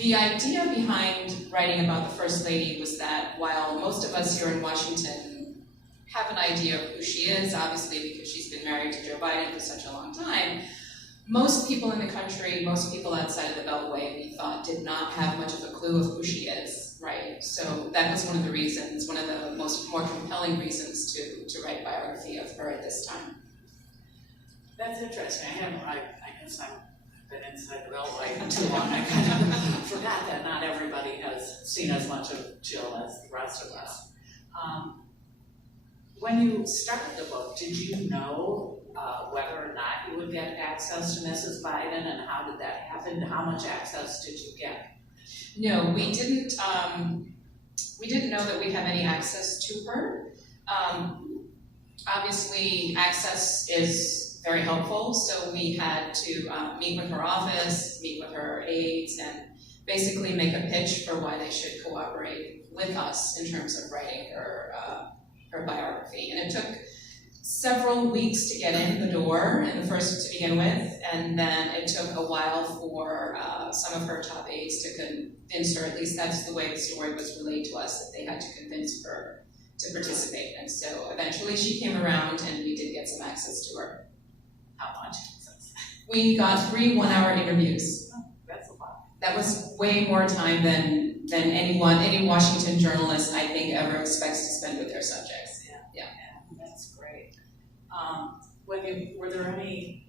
The idea behind writing about the First Lady was that while most of us here in Washington have an idea of who she is, obviously because she's been married to Joe Biden for such a long time, most people in the country, most people outside of the Beltway, we thought, did not have much of a clue of who she is, right? So that was one of the reasons, one of the more compelling reasons to write a biography of her at this time. That's interesting. I guess I've been inside the Beltway too long. I kind of forgot that not everybody has seen as much of Jill as the rest of us. When you started the book, did you know whether or not you would get access to Mrs. Biden, and how did that happen? How much access did you get? No, we didn't. We didn't know that we'd have any access to her. Obviously, access is very helpful, so we had to meet with her office, meet with her aides, and basically make a pitch for why they should cooperate with us in terms of writing her biography. And it took several weeks to get in the door, and the first to begin with, and then it took a while for some of her top aides to convince her, at least that's the way the story was relayed to us, that they had to convince her to participate. And so eventually she came around and we did get some access to her. How much? We got 3 one-hour interviews. Oh, that's a lot. That was way more time than any Washington journalist, I think, ever expects to spend with their subjects. Yeah, that's great. Were there any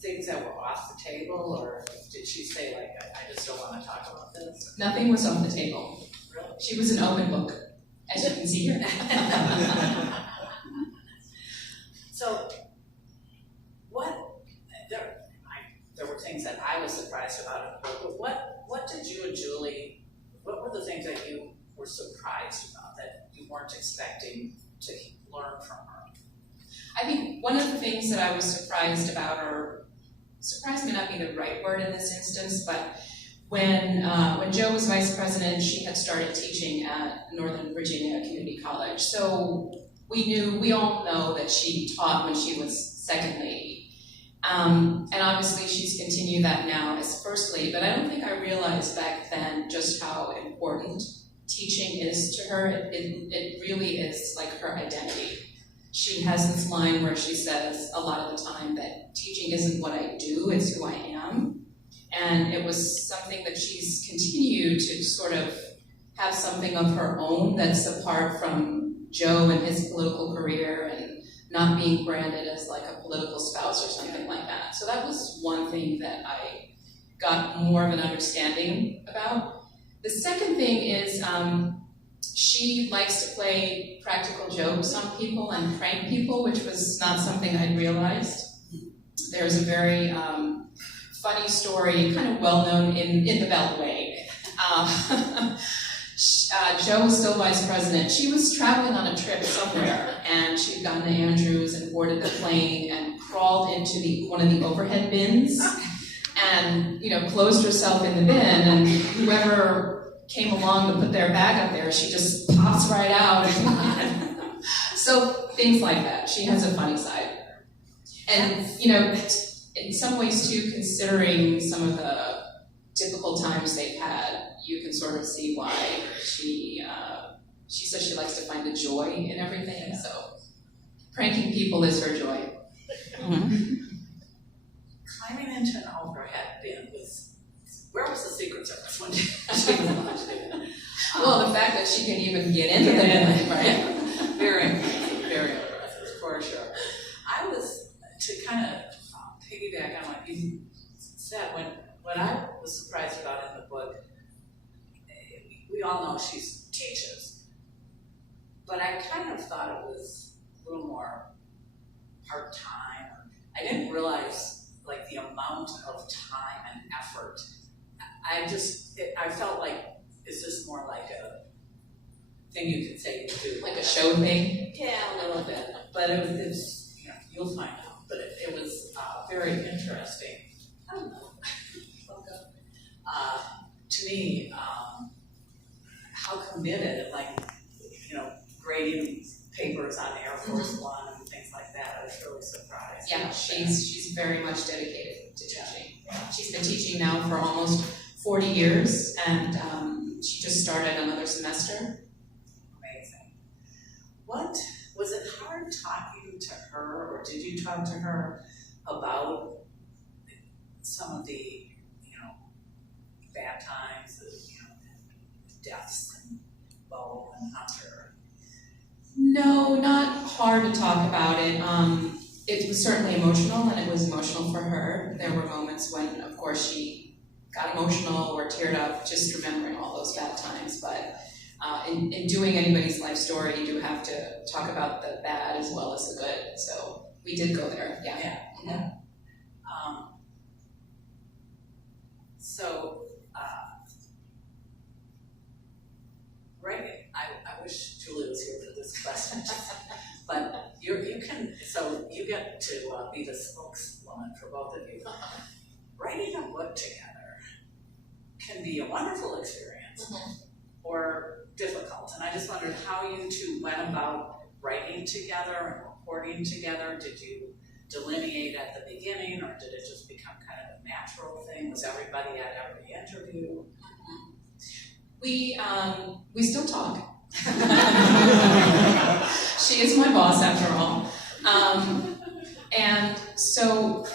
things that were off the table, or did she say, like, I just don't want to talk about this? Nothing was off the table. Really? She was an open book, as you can see here. So, there were things that I was surprised about in the book, but what did you and Julie, what were the things that you were surprised about, that you weren't expecting to learn from her? I think one of the things that I was surprised about, or surprised may not be the right word in this instance, but when Joe was vice president, she had started teaching at Northern Virginia Community College. So we all know that she taught when she was second lady. And obviously she's continued that now as first lady, but I don't think I realized back then just how important teaching is to her. It really is like her identity. She has this line where she says a lot of the time that teaching isn't what I do, it's who I am. And it was something that she's continued to sort of have something of her own that's apart from Joe and his political career and not being branded as like a political spouse or something like that. So that was one thing that I got more of an understanding about. The second thing is she likes to play practical jokes on people and prank people, which was not something I'd realized. There's a very funny story, kind of well-known in the Beltway. Joe was still vice president. She was traveling on a trip somewhere, and she'd gotten to Andrews and boarded the plane and crawled into one of the overhead bins and, closed herself in the bin, and whoever came along to put their bag up there, she just pops right out. So things like that. She has a funny side. And, in some ways too, considering some of the difficult times they've had, you can sort of see why she says she likes to find the joy in everything, so pranking people is her joy. Mm-hmm. Climbing into an overhead bin where was the Secret Service when she was allowed to do it? Well, the fact that she can even get into the bin, right? Very impressive, for sure. I was, to kind of piggyback on what you said, what I was surprised about in the book, we all know she teaches, but I kind of thought it was a little more part-time. I didn't realize like the amount of time and effort. I felt like, is this more like a thing you could say you do? Like a show thing? Yeah, a little bit. But it was you'll find out. But it was very interesting. I don't know. To me, how committed, like, grading papers on Air Force One and things like that. I was really surprised. Yeah, she's very much dedicated to teaching. She's been teaching now for almost 40 years, and she just started another semester. Amazing. What, was it hard talking to her, or did you talk to her about some of the, bad times, deaths and Bo and Hunter? No, not hard to talk about it. It was certainly emotional, and it was emotional for her. There were moments when, of course, she got emotional or teared up just remembering all those bad times. But in doing anybody's life story, you do have to talk about the bad as well as the good. So we did go there, yeah. Yeah. So, right, I wish Julie was here for this question, but you get to be the spokeswoman for both of you. Writing a book together can be a wonderful experience or difficult, and I just wondered how you two went about writing together and reporting together. Did you delineate at the beginning, or did it just become kind of a natural thing? Was everybody at every interview? We still talk. She is my boss after all. And so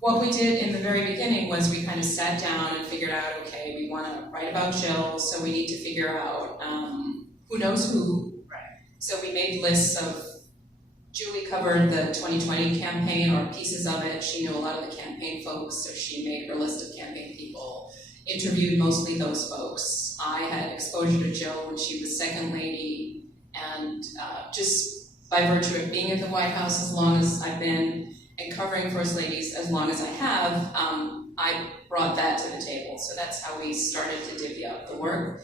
what we did in the very beginning was we kind of sat down and figured out, okay, we want to write about Jill, so we need to figure out who knows who. Right. So we made lists of, Julie covered the 2020 campaign or pieces of it. She knew a lot of the campaign folks, so she made her list of campaign people, interviewed mostly those folks. I had exposure to Jill when she was second lady, and just by virtue of being at the White House as long as I've been and covering first ladies as long as I have, I brought that to the table. So that's how we started to divvy up the work.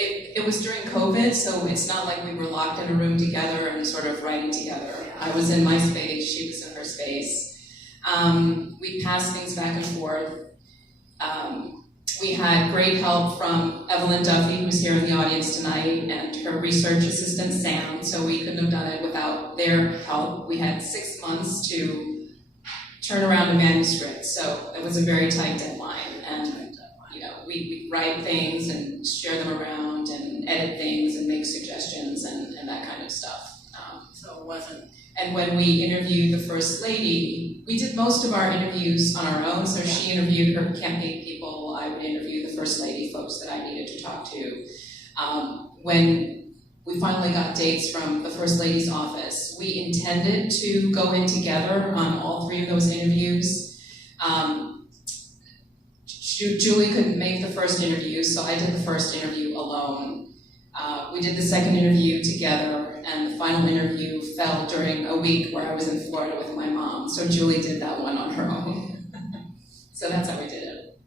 It was during COVID, so it's not like we were locked in a room together and sort of writing together. I was in my space, she was in her space. We passed things back and forth. We had great help from Evelyn Duffy, who's here in the audience tonight, and her research assistant, Sam, so we couldn't have done it without their help. We had 6 months to turn around a manuscript, so it was a very tight deadline. And we write things and share them around and edit things and make suggestions and that kind of stuff. So it wasn't... And when we interviewed the First Lady, we did most of our interviews on our own, so she interviewed her campaign people, I would interview the First Lady folks that I needed to talk to. When we finally got dates from the First Lady's office, we intended to go in together on all 3 of those interviews. Julie couldn't make the first interview, so I did the first interview alone. We did the second interview together, and the final interview fell during a week where I was in Florida with my mom, so Julie did that one on her own. So that's how we